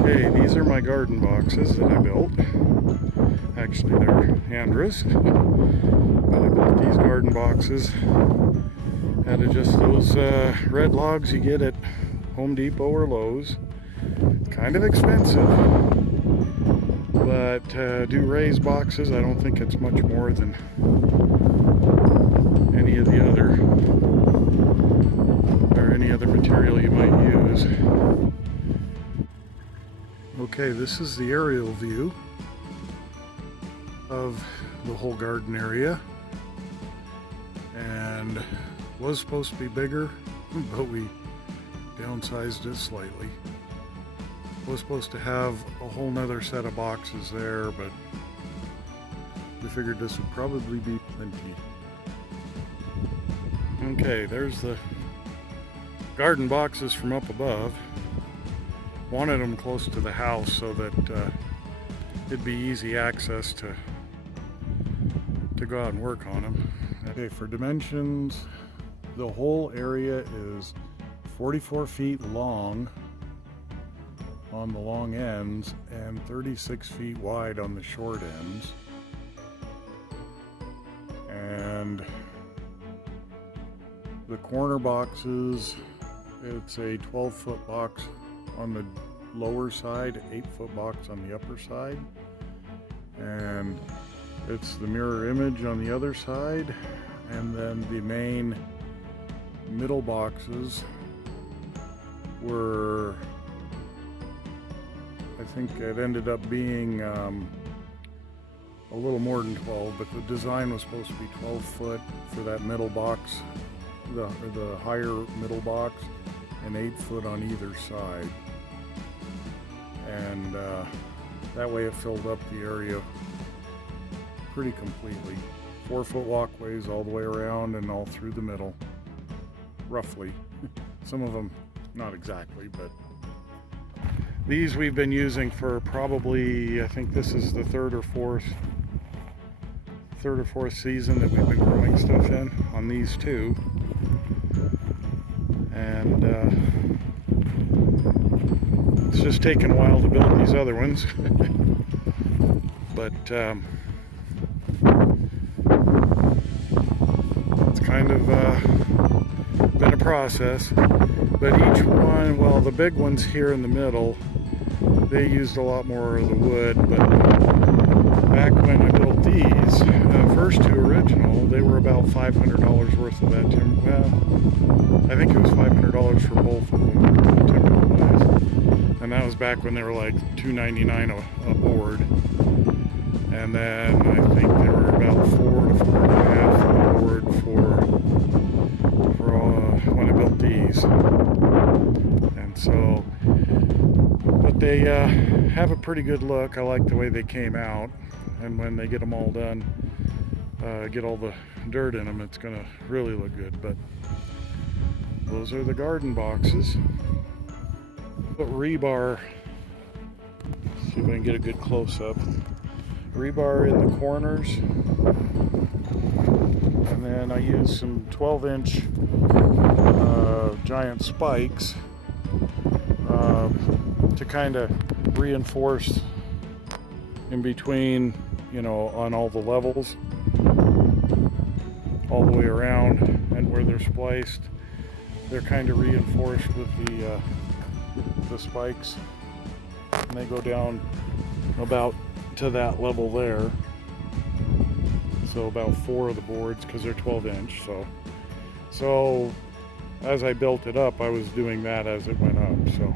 Okay, these are my garden boxes that I built. Actually, they're Andra's. But I built these garden boxes out of just those red logs you get at Home Depot or Lowe's. Kind of expensive, but do raised boxes, I don't think it's much more than any of the other, or any other material you might use. Okay, this is the aerial view of the whole garden area, and was supposed to be bigger, but we downsized it slightly. Was supposed to have a whole nother set of boxes there, but we figured this would probably be plenty. Okay, there's the garden boxes from up above. Wanted them close to the house so that it'd be easy access to go out and work on them. Okay, for dimensions, the whole area is 44 feet long on the long ends and 36 feet wide on the short ends. And the corner boxes, it's a 12-foot box on the lower side, 8-foot box on the upper side, and it's the mirror image on the other side. And then the main middle boxes were, I think it ended up being a little more than 12, but the design was supposed to be 12 foot for that middle box, the higher middle box, and 8 foot on either side. And that way it filled up the area pretty completely. 4-foot walkways all the way around and all through the middle, roughly. Some of them not exactly, but these we've been using for probably, I think this is the third or fourth season that we've been growing stuff in on these two. And it's just taken a while to build these other ones. But it's kind of been a process. But each one, well, the big ones here in the middle, they used a lot more of the wood. But back when I built these, first two original, they were about $500 worth of that timber. Well, I think it was $500 for both of them, timber-wise. And that was back when they were like $2.99 a board. And then I think they were about $4 to $4.50 a board for when I built these. And so, but they have a pretty good look. I like the way they came out. And when they get them all done, get all the dirt in them, it's gonna really look good. But those are the garden boxes. Put rebar, see if I can get a good close-up. Rebar in the corners, and then I use some 12-inch giant spikes to kind of reinforce in between, you know, on all the levels, all the way around, and where they're spliced, they're kind of reinforced with the spikes, and they go down about to that level there. So about 4 of the boards, because they're 12-inch. So as I built it up, I was doing that as it went up. So